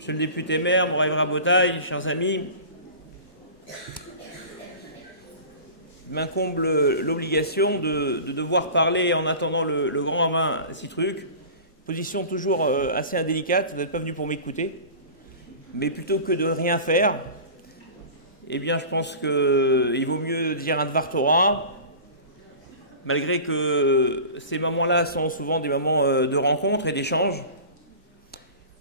Monsieur le député maire, Mourad Rabotaille, chers amis, m'incombe l'obligation de devoir parler en attendant le grand rabbin Sitruk. Position toujours assez indélicate, vous n'êtes pas venu pour m'écouter, mais plutôt que de rien faire, eh bien je pense qu'il vaut mieux dire un Dvar Torah, malgré que ces moments-là sont souvent des moments de rencontre et d'échange.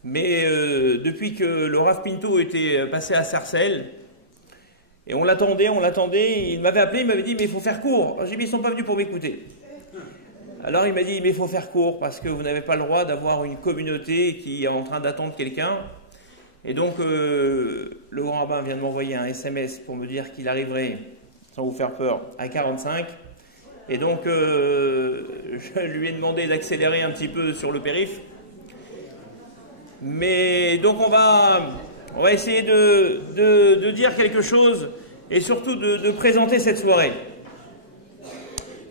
Mais depuis que le Rav Pinto était passé à Sarcelles, et on l'attendait, il m'avait appelé, il m'avait dit « mais il faut faire court ». J'ai dit « mais ils ne sont pas venus pour m'écouter ». Alors il m'a dit « mais il faut faire court parce que vous n'avez pas le droit d'avoir une communauté qui est en train d'attendre quelqu'un ». Et donc le grand rabbin vient de m'envoyer un SMS pour me dire qu'il arriverait, sans vous faire peur, à 45. Et donc je lui ai demandé d'accélérer un petit peu sur le périph'. Mais donc on va essayer de dire quelque chose et surtout de présenter cette soirée.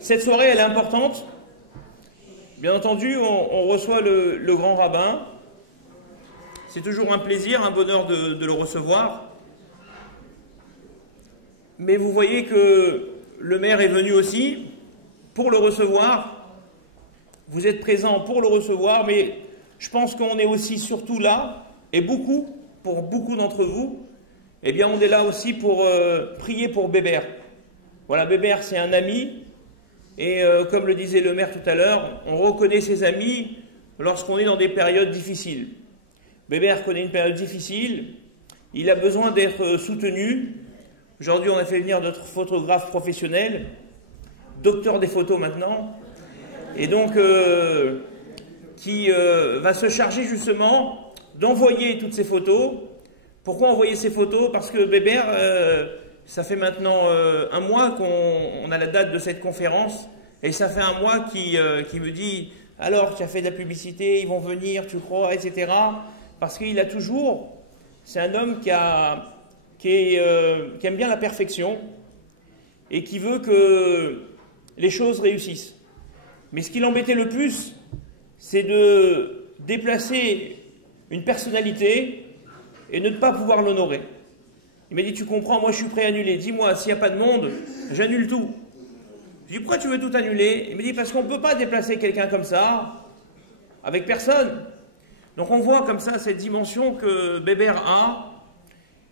Cette soirée, elle est importante. Bien entendu, on reçoit le grand rabbin. C'est toujours un plaisir, un bonheur de le recevoir. Mais vous voyez que le maire est venu aussi pour le recevoir. Vous êtes présents pour le recevoir, mais je pense qu'on est aussi surtout là, et pour beaucoup d'entre vous, eh bien on est là aussi pour prier pour Bébert. Voilà, Bébert c'est un ami, et comme le disait le maire tout à l'heure, on reconnaît ses amis lorsqu'on est dans des périodes difficiles. Bébert connaît une période difficile, il a besoin d'être soutenu. Aujourd'hui on a fait venir notre photographe professionnel, docteur des photos maintenant, et donc qui va se charger justement d'envoyer toutes ces photos. Pourquoi envoyer ces photos? Parce que Bébert, ça fait maintenant un mois qu'on a la date de cette conférence, et ça fait un mois qu'il me dit « alors, tu as fait de la publicité, ils vont venir, tu crois, etc. » Parce qu'il a toujours, c'est un homme qui aime bien la perfection et qui veut que les choses réussissent. Mais ce qui l'embêtait le plus, c'est de déplacer une personnalité et ne pas pouvoir l'honorer. Il m'a dit, tu comprends, moi je suis prêt à annuler. Dis-moi, s'il n'y a pas de monde, j'annule tout. Je lui ai dit, pourquoi tu veux tout annuler? Il m'a dit, parce qu'on ne peut pas déplacer quelqu'un comme ça, avec personne. Donc on voit comme ça cette dimension que Bébert a,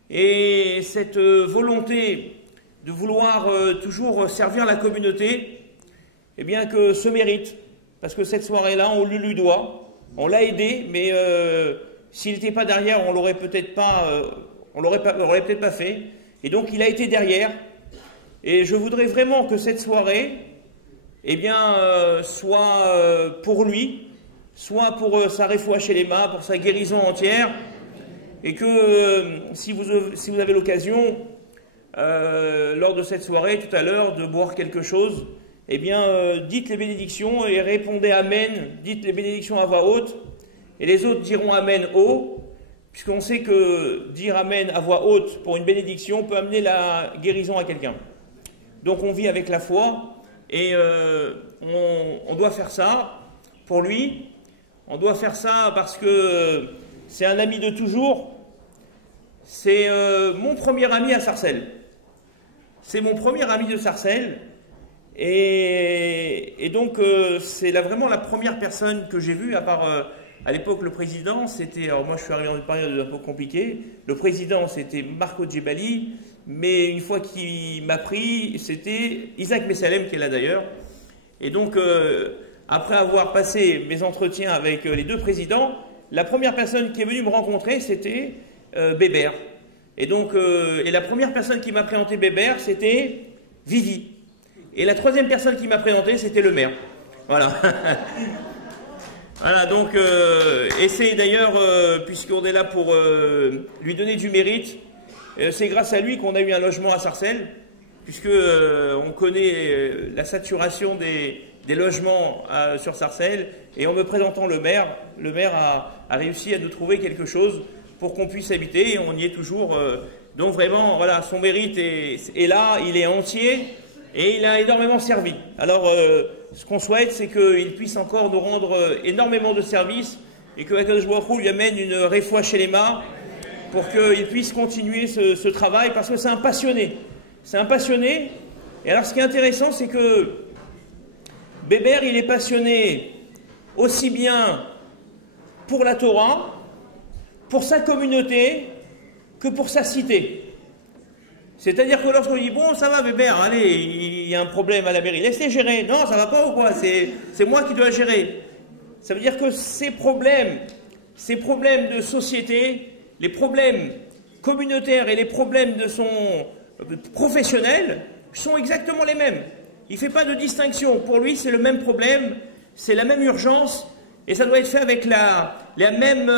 et cette volonté de vouloir toujours servir la communauté, eh bien que se mérite. Parce que cette soirée-là, on lui doit, on l'a aidé, mais s'il n'était pas derrière, on l'aurait peut-être pas, on l'aurait peut-être pas fait. Et donc il a été derrière. Et je voudrais vraiment que cette soirée, eh bien, soit pour lui, soit pour sa refoua shelema, pour sa guérison entière, et que si vous avez l'occasion, lors de cette soirée, tout à l'heure, de boire quelque chose, eh bien, dites les bénédictions et répondez Amen, dites les bénédictions à voix haute, et les autres diront Amen haut, puisqu'on sait que dire Amen à voix haute pour une bénédiction peut amener la guérison à quelqu'un. Donc on vit avec la foi, et on doit faire ça pour lui, on doit faire ça parce que c'est un ami de toujours, c'est mon premier ami à Sarcelles. C'est mon premier ami de Sarcelles. Et donc, c'est vraiment la première personne que j'ai vue, à part à l'époque le président, c'était, alors moi je suis arrivé dans une période un peu compliquée, le président c'était Marco Djebali, mais une fois qu'il m'a pris, c'était Isaac Messalem qui est là d'ailleurs. Et donc, après avoir passé mes entretiens avec les deux présidents, la première personne qui est venue me rencontrer, c'était Bébert. Et donc, et la première personne qui m'a présenté Bébert, c'était Vivi. Et la troisième personne qui m'a présenté, c'était le maire. Voilà. Voilà, donc, et c'est d'ailleurs, puisqu'on est là pour lui donner du mérite, c'est grâce à lui qu'on a eu un logement à Sarcelles, puisque on connaît la saturation des logements sur Sarcelles, et en me présentant le maire a réussi à nous trouver quelque chose pour qu'on puisse habiter, et on y est toujours. Donc vraiment, voilà, son mérite est là, il est entier, et il a énormément servi. Alors, ce qu'on souhaite, c'est qu'il puisse encore nous rendre énormément de services, et que Akadosh Baruch Hu lui amène une réfoua chez les mains pour qu'il puisse continuer ce travail, parce que c'est un passionné. C'est un passionné. Et alors ce qui est intéressant, c'est que Béber, il est passionné aussi bien pour la Torah, pour sa communauté, que pour sa cité. C'est-à-dire que lorsqu'on dit, bon, ça va Béber, allez, il y a un problème à la mairie, laisse-les gérer. Non, ça va pas ou quoi? C'est moi qui dois gérer. Ça veut dire que ces problèmes de société, les problèmes communautaires et les problèmes de son professionnel sont exactement les mêmes. Il ne fait pas de distinction. Pour lui, c'est le même problème, c'est la même urgence, et ça doit être fait avec la même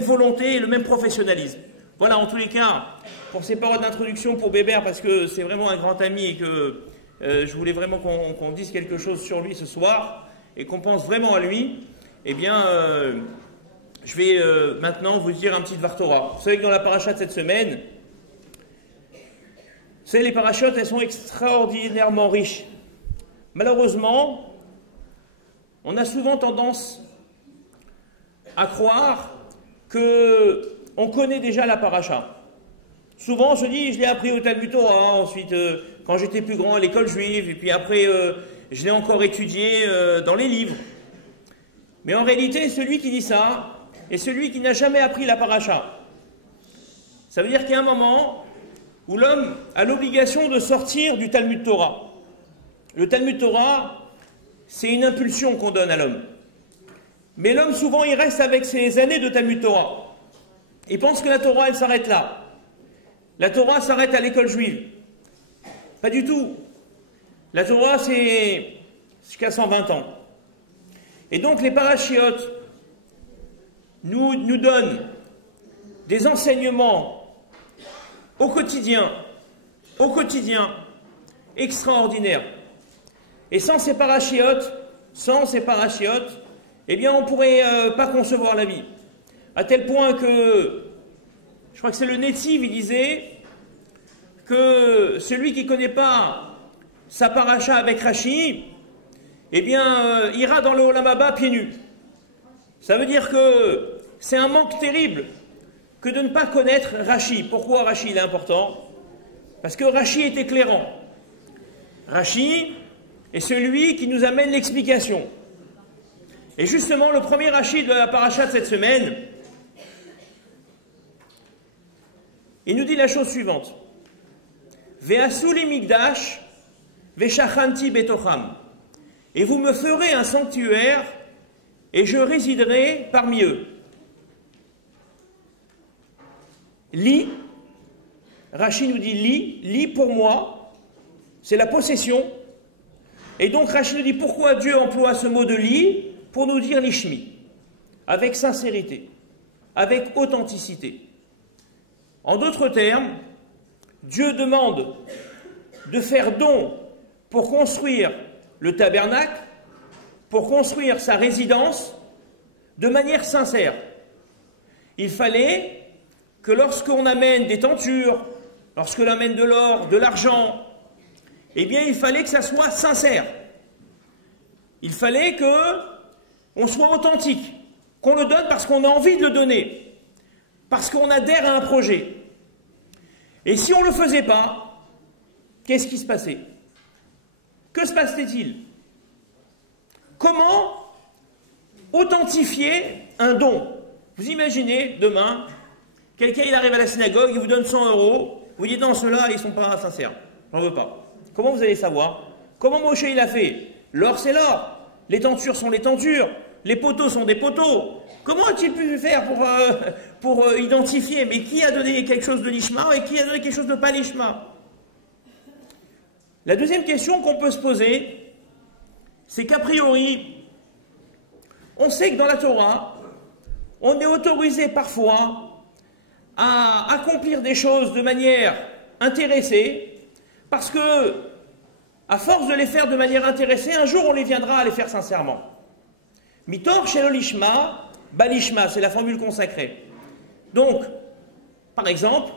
volonté et le même professionnalisme. Voilà, en tous les cas, pour ces paroles d'introduction pour Béber, parce que c'est vraiment un grand ami et que je voulais vraiment qu'on dise quelque chose sur lui ce soir, et qu'on pense vraiment à lui, eh bien, je vais maintenant vous dire un petit Dvar Torah. Vous savez que dans la paracha de cette semaine, vous savez, les parachutes, elles sont extraordinairement riches. Malheureusement, on a souvent tendance à croire qu'on connaît déjà la paracha. Souvent, on se dit, je l'ai appris au Talmud Torah, ensuite, quand j'étais plus grand à l'école juive, et puis après, je l'ai encore étudié dans les livres. Mais en réalité, celui qui dit ça est celui qui n'a jamais appris la paracha. Ça veut dire qu'il y a un moment où l'homme a l'obligation de sortir du Talmud Torah. Le Talmud Torah, c'est une impulsion qu'on donne à l'homme. Mais l'homme, souvent, il reste avec ses années de Talmud Torah. Il pense que la Torah, elle s'arrête là. La Torah s'arrête à l'école juive. Pas du tout. La Torah, c'est jusqu'à 120 ans. Et donc, les parachiotes nous donnent des enseignements au quotidien, extraordinaires. Et sans ces parachiotes, eh bien, on ne pourrait pas concevoir la vie. À tel point que, je crois que c'est le Netziv, il disait que celui qui ne connaît pas sa paracha avec Rashi, eh bien, ira dans le Olam Haba pieds nus. Ça veut dire que c'est un manque terrible que de ne pas connaître Rashi. Pourquoi Rashi il est important? Parce que Rashi est éclairant. Rashi est celui qui nous amène l'explication. Et justement, le premier Rashi de la paracha de cette semaine, il nous dit la chose suivante. Ve'asuli migdash ve'shachanti betocham. Et vous me ferez un sanctuaire et je résiderai parmi eux. Li, Rashi nous dit li pour moi, c'est la possession. Et donc Rashi nous dit pourquoi Dieu emploie ce mot de li pour nous dire lishmi, avec sincérité, avec authenticité. En d'autres termes, Dieu demande de faire don pour construire le tabernacle, pour construire sa résidence de manière sincère. Il fallait que lorsqu'on amène des tentures, lorsqu'on amène de l'or, de l'argent, eh bien il fallait que ça soit sincère. Il fallait qu'on soit authentique, qu'on le donne parce qu'on a envie de le donner, parce qu'on adhère à un projet. Et si on ne le faisait pas, qu'est-ce qui se passait? Que se passait-il? Comment authentifier un don? Vous imaginez, demain, quelqu'un il arrive à la synagogue, il vous donne 100 €, vous dites non, ceux-là, ils ne sont pas sincères, j'en veux pas. Comment vous allez savoir? Comment Moshe il a fait? L'or c'est l'or, les tentures sont les tentures, les poteaux sont des poteaux. Comment a-t-il pu faire pour identifier? Mais qui a donné quelque chose de lishma et qui a donné quelque chose de pas lishma? La deuxième question qu'on peut se poser, c'est qu'a priori, on sait que dans la Torah, on est autorisé parfois à accomplir des choses de manière intéressée, parce que, à force de les faire de manière intéressée, un jour on les viendra à les faire sincèrement. Mitor shelo lishma, balishma, c'est la formule consacrée. Donc, par exemple,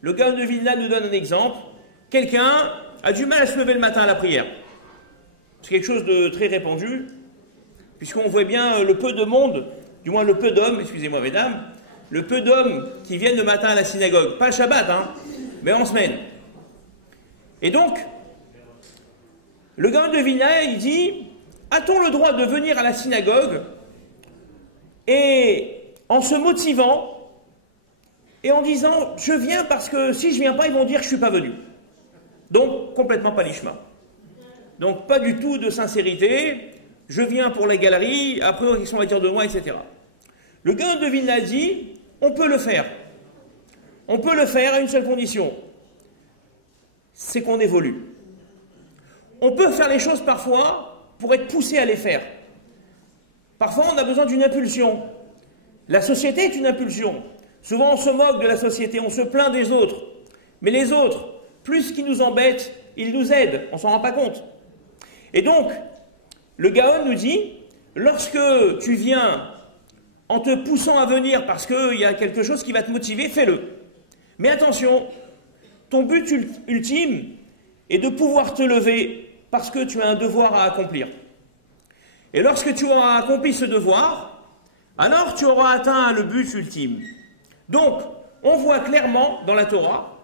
le Gaon de Vilna nous donne un exemple. Quelqu'un a du mal à se lever le matin à la prière. C'est quelque chose de très répandu. puisqu'on voit bien le peu de monde, du moins le peu d'hommes, excusez-moi mesdames, le peu d'hommes qui viennent le matin à la synagogue, pas le Shabbat, hein, mais en semaine. Et donc, le Gaon de Vilna, il dit, a-t-on le droit de venir à la synagogue et en se motivant et en disant, je viens parce que si je viens pas, ils vont dire que je suis pas venu. Donc, complètement pas l'ishma. Donc, pas du tout de sincérité, je viens pour la galerie, après, ils sont à dire de moi, etc. Le Gaon de Vilna dit, on peut le faire. On peut le faire à une seule condition, c'est qu'on évolue. On peut faire les choses parfois pour être poussé à les faire. Parfois, on a besoin d'une impulsion. La société est une impulsion. Souvent, on se moque de la société, on se plaint des autres. Mais les autres, plus qu'ils nous embêtent, ils nous aident, on ne s'en rend pas compte. Et donc, le Gaon nous dit, lorsque tu viens en te poussant à venir parce qu'il y a quelque chose qui va te motiver, fais-le. Mais attention, ton but ultime est de pouvoir te lever parce que tu as un devoir à accomplir. Et lorsque tu auras accompli ce devoir, alors tu auras atteint le but ultime. Donc, on voit clairement dans la Torah,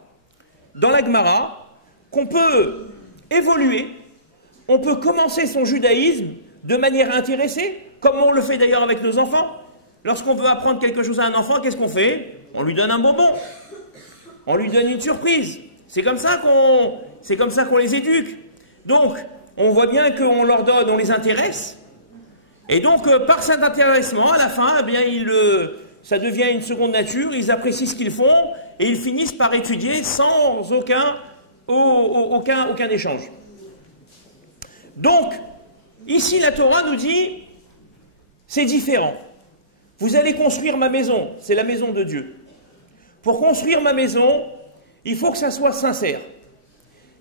dans la Gemara, qu'on peut évoluer, on peut commencer son judaïsme de manière intéressée, comme on le fait d'ailleurs avec nos enfants. Lorsqu'on veut apprendre quelque chose à un enfant, qu'est-ce qu'on fait? On lui donne un bonbon, on lui donne une surprise. C'est comme ça qu'on les éduque. Donc, on voit bien qu'on leur donne, on les intéresse. Et donc, par cet intéressement, à la fin, eh bien, ça devient une seconde nature, ils apprécient ce qu'ils font, et ils finissent par étudier sans aucun échange. Donc, ici, la Torah nous dit, c'est différent. Vous allez construire ma maison, c'est la maison de Dieu. Pour construire ma maison, il faut que ça soit sincère.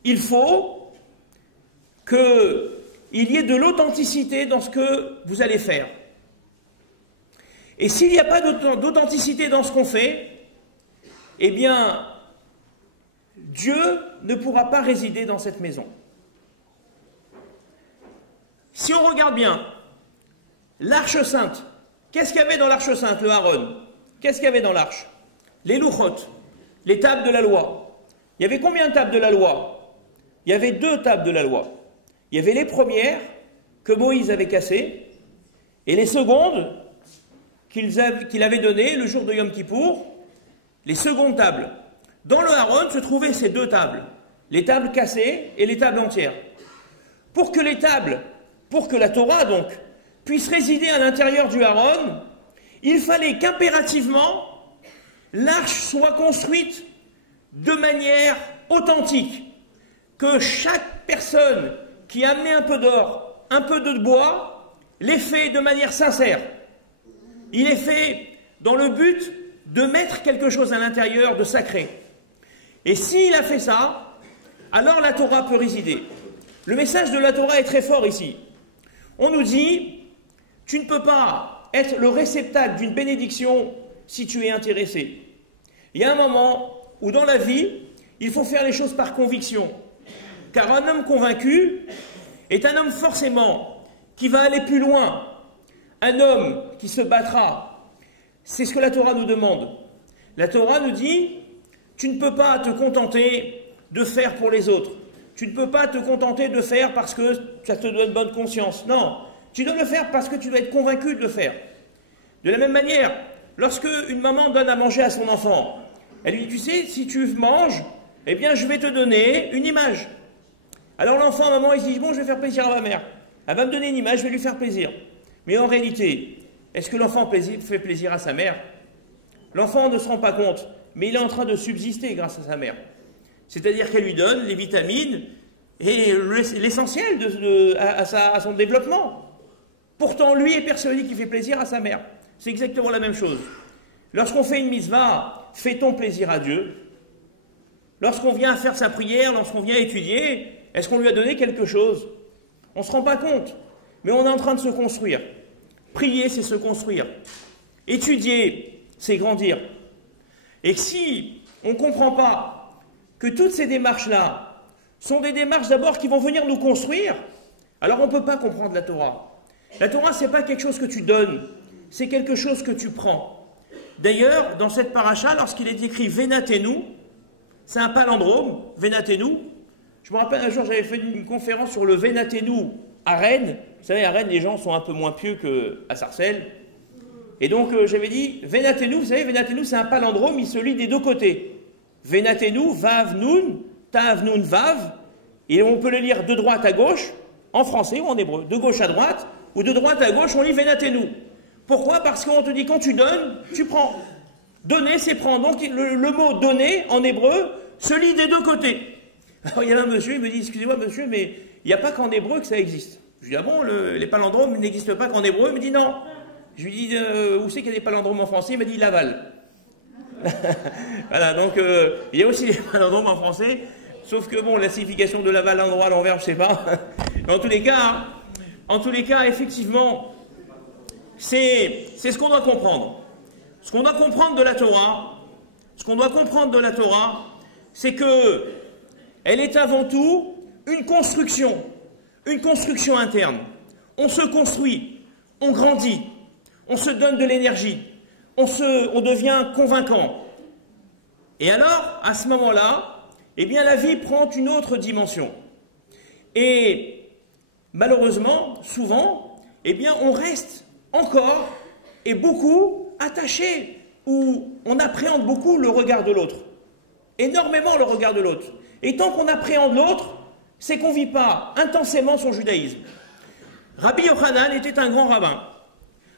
Il faut qu'il y ait de l'authenticité dans ce que vous allez faire. Et s'il n'y a pas d'authenticité dans ce qu'on fait, eh bien, Dieu ne pourra pas résider dans cette maison. Si on regarde bien, l'arche sainte, qu'est-ce qu'il y avait dans l'arche sainte, le Aaron? Qu'est-ce qu'il y avait dans l'arche? Les louchot, les tables de la loi. Il y avait combien de tables de la loi? Il y avait 2 tables de la loi. Il y avait les premières que Moïse avait cassées et les secondes qu'il avait données le jour de Yom Kippour, les secondes tables. Dans le Aaron se trouvaient ces 2 tables, les tables cassées et les tables entières. Pour que la Torah donc puisse résider à l'intérieur du Aaron, il fallait qu'impérativement l'arche soit construite de manière authentique, que chaque personne qui a amené un peu d'or, un peu de bois, l'ait fait de manière sincère. Il est fait dans le but de mettre quelque chose à l'intérieur de sacré. Et s'il a fait ça, alors la Torah peut résider. Le message de la Torah est très fort ici. On nous dit, tu ne peux pas être le réceptacle d'une bénédiction si tu es intéressé. Il y a un moment où dans la vie, il faut faire les choses par conviction. Car un homme convaincu est un homme forcément qui va aller plus loin. Un homme qui se battra. C'est ce que la Torah nous demande. La Torah nous dit, tu ne peux pas te contenter de faire pour les autres. Tu ne peux pas te contenter de faire parce que ça te donne bonne conscience. Non, tu dois le faire parce que tu dois être convaincu de le faire. De la même manière, lorsque une maman donne à manger à son enfant, elle lui dit, tu sais, si tu manges, eh bien je vais te donner une image. Alors l'enfant, maman, il se dit, bon, je vais faire plaisir à ma mère. Elle va me donner une image, je vais lui faire plaisir. Mais en réalité, est-ce que l'enfant fait plaisir à sa mère? L'enfant ne se rend pas compte, mais il est en train de subsister grâce à sa mère. C'est-à-dire qu'elle lui donne les vitamines et l'essentiel à son développement. Pourtant, lui est persuadé qu'il fait plaisir à sa mère. C'est exactement la même chose. Lorsqu'on fait une mitzvah, fait-on plaisir à Dieu? Lorsqu'on vient faire sa prière, lorsqu'on vient étudier, est-ce qu'on lui a donné quelque chose? On ne se rend pas compte, mais on est en train de se construire. Prier, c'est se construire. Étudier, c'est grandir. Et si on ne comprend pas que toutes ces démarches-là sont des démarches d'abord qui vont venir nous construire, alors on ne peut pas comprendre la Torah. La Torah, ce n'est pas quelque chose que tu donnes, c'est quelque chose que tu prends. D'ailleurs, dans cette paracha, lorsqu'il est écrit Venatenu, c'est un palindrome, Venatenu. Je me rappelle un jour, j'avais fait une conférence sur le Venatenu à Rennes. Vous savez, à Rennes, les gens sont un peu moins pieux qu'à Sarcelles. Et donc, j'avais dit, Venatenu, vous savez, Venatenu, c'est un palindrome, il se lit des deux côtés. Venatenu, Vav, Nun, Tav, Nun, Vav. Et on peut le lire de droite à gauche, en français ou en hébreu. De gauche à droite, ou de droite à gauche, on lit Venatenu. Pourquoi? Parce qu'on te dit, quand tu donnes, tu prends. Donner, c'est prendre. Donc, le mot donner, en hébreu, se lit des deux côtés. Alors, il y a un monsieur, il me dit, excusez-moi, monsieur, mais il n'y a pas qu'en hébreu que ça existe. Je lui dis, ah bon, les palindromes n'existent pas qu'en hébreu? Il me dit, non. Je lui dis, où c'est qu'il y a des palindromes en français? Il m'a dit, Laval. Voilà, donc, il y a aussi des palindromes en français, sauf que, bon, la signification de Laval, l'endroit, à l'envers, je ne sais pas. Mais en tous les cas, effectivement, c'est ce qu'on doit comprendre. Ce qu'on doit comprendre de la Torah, c'est que elle est avant tout une construction interne. On se construit, on grandit, on se donne de l'énergie, on devient convaincant. Et alors, à ce moment-là, eh bien, la vie prend une autre dimension. Et malheureusement, souvent, eh bien, on reste encore et beaucoup attaché, où on appréhende beaucoup le regard de l'autre. Énormément le regard de l'autre. Et tant qu'on appréhende l'autre, c'est qu'on ne vit pas intensément son judaïsme. Rabbi Yochanan était un grand rabbin.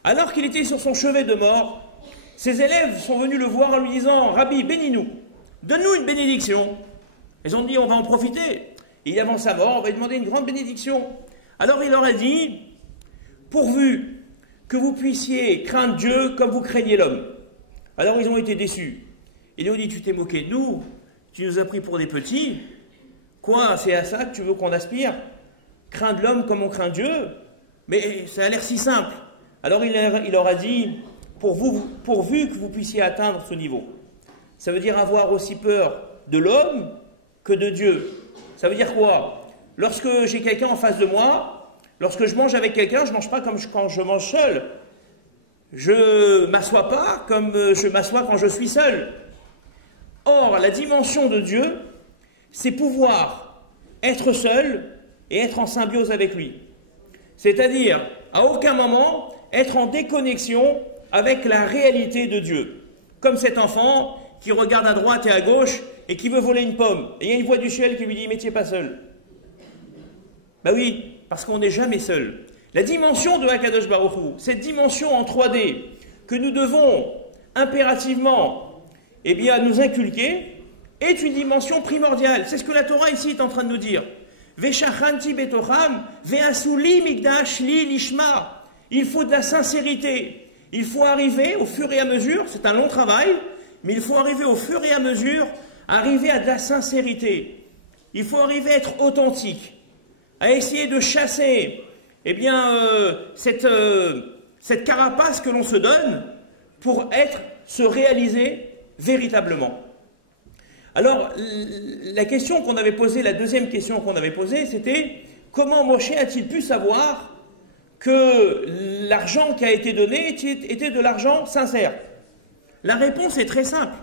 Alors qu'il était sur son chevet de mort, ses élèves sont venus le voir en lui disant « Rabbi, bénis-nous, donne-nous une bénédiction ». Ils ont dit « On va en profiter ». Et avant sa mort, on va lui demander une grande bénédiction. Alors il leur a dit « Pourvu que vous puissiez craindre Dieu comme vous craignez l'homme ». Alors ils ont été déçus. Ils lui ont dit « Tu t'es moqué de nous, tu nous as pris pour des petits. Quoi, c'est à ça que tu veux qu'on aspire? Craindre l'homme comme on craint Dieu? Mais ça a l'air si simple. » Alors il leur a dit « Pourvu que vous puissiez atteindre ce niveau. » Ça veut dire avoir aussi peur de l'homme que de Dieu. Ça veut dire quoi? Lorsque j'ai quelqu'un en face de moi, lorsque je mange avec quelqu'un, je ne mange pas comme quand je mange seul. Je ne m'assois pas comme je m'assois quand je suis seul. Or, la dimension de Dieu, c'est pouvoir être seul et être en symbiose avec lui. C'est-à-dire, à aucun moment, être en déconnexion avec la réalité de Dieu. Comme cet enfant qui regarde à droite et à gauche et qui veut voler une pomme. Et il y a une voix du ciel qui lui dit « Mais tu n'es pas seul ». Ben oui, parce qu'on n'est jamais seul. La dimension de Akadosh Baruch Hu, cette dimension en 3D que nous devons impérativement nous inculquer, est une dimension primordiale. C'est ce que la Torah ici est en train de nous dire. Veshachanti betocham, ve'asuli migdash li lishma. Il faut de la sincérité. Il faut arriver au fur et à mesure, c'est un long travail, mais il faut arriver au fur et à mesure, arriver à de la sincérité. Il faut arriver à être authentique, à essayer de chasser cette carapace que l'on se donne pour se réaliser véritablement. Alors, la question qu'on avait posée, la deuxième question qu'on avait posée, c'était comment Moshe a-t-il pu savoir que l'argent qui a été donné était de l'argent sincère? La réponse est très simple,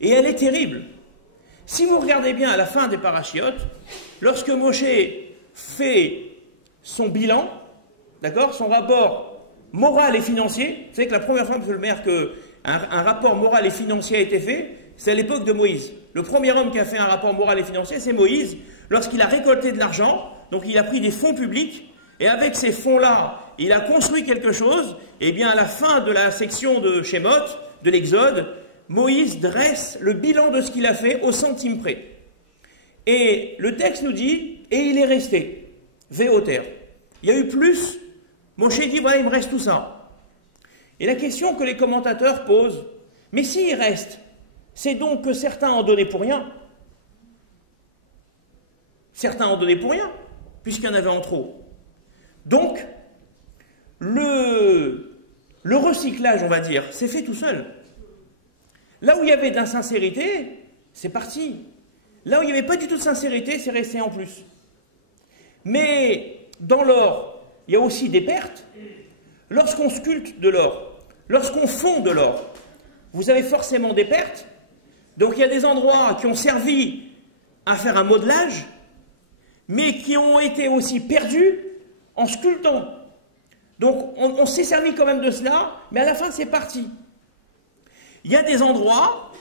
et elle est terrible. Si vous regardez bien à la fin des parachiotes, lorsque Moshe fait son bilan, d'accord, son rapport moral et financier, vous savez que la première fois, monsieur le maire, qu'un rapport moral et financier a été fait, c'est à l'époque de Moïse. Le premier homme qui a fait un rapport moral et financier, c'est Moïse, lorsqu'il a récolté de l'argent, donc il a pris des fonds publics, et avec ces fonds-là, il a construit quelque chose, et bien à la fin de la section de Shemot, de l'Exode, Moïse dresse le bilan de ce qu'il a fait au centime près. Et le texte nous dit, et il est resté, Véoter. Il y a eu plus, Moshe dit, voilà, il me reste tout ça. Et la question que les commentateurs posent, mais s'il reste, c'est donc que certains en donnaient pour rien. Certains en donnaient pour rien, puisqu'il y en avait en trop. Donc, le recyclage, on va dire, c'est fait tout seul. Là où il y avait de l'insincérité, c'est parti. Là où il n'y avait pas du tout de sincérité, c'est resté en plus. Mais dans l'or, il y a aussi des pertes. Lorsqu'on sculpte de l'or, lorsqu'on fond de l'or, vous avez forcément des pertes. Donc il y a des endroits qui ont servi à faire un modelage, mais qui ont été aussi perdus en sculptant. Donc on s'est servi quand même de cela, mais à la fin c'est parti. Il y a des endroits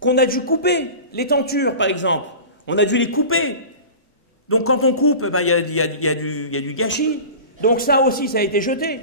qu'on a dû couper, les tentures par exemple, on a dû les couper. Donc quand on coupe, ben, il y a du gâchis. Donc ça aussi, ça a été jeté.